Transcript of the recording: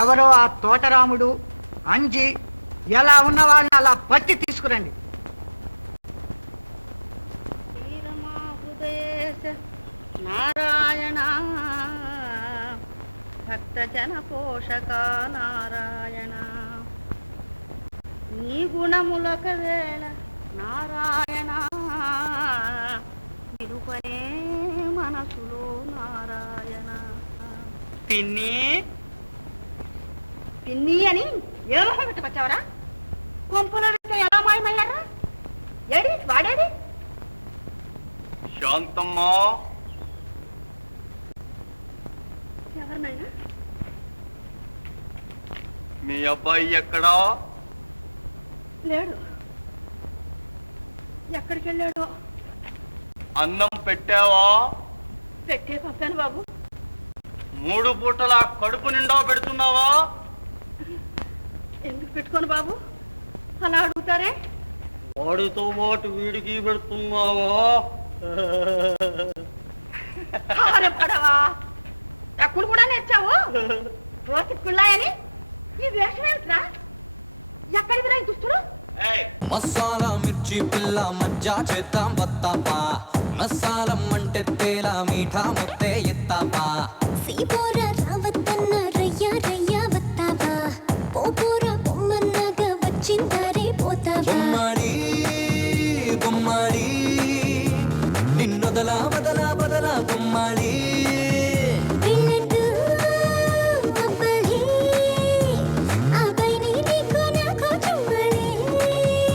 ఎవరో ఆ తోటరాముడు అంజి ఎలా ఉన్న వాళ్ళని అలా పట్టి తీసుకురండి. నారాయణ భక్తజన పోషక నారాయణ నీ గుణములక వేళ నారాయణ నిరుపనే మనసులో నారాయణ. పిన్ని పిన్ని అని ఏ మొహం పెట్టుకొచ్చావరా? కొంపలో వెళ్తే ఎలా మాయమయ్యారా? ఏడి వాడేది? శాంతమ్మా, ఎవరినైనా? మీ అబ్బాయి ఎక్కడా? లేడు. ఎక్కడికి వెళ్ళాడో? అన్నం పెట్టావా? పెట్టే పంపాను బాబు. 3 పూటల కడుపు నిండా పెడుతున్నావా? ఎందుకు పెట్టుకోను బాబు, అలా అడుగుతారే? వాడితో పాటు వీడికి పెడుతున్నావా? పడవా తక్కువ కూడా నేర్చావు రోతి కుళ్ళాయని. ఈ వేషం ఏమిట్రా? ఎక్కడికి రా దుస్తులు? మసాలా మిర్చి పిల్ల మజ్జా చేద్దాం వత్తాపా, మసాలం అంటే తేలా మీఠా ముద్దే ఎత్తాపా.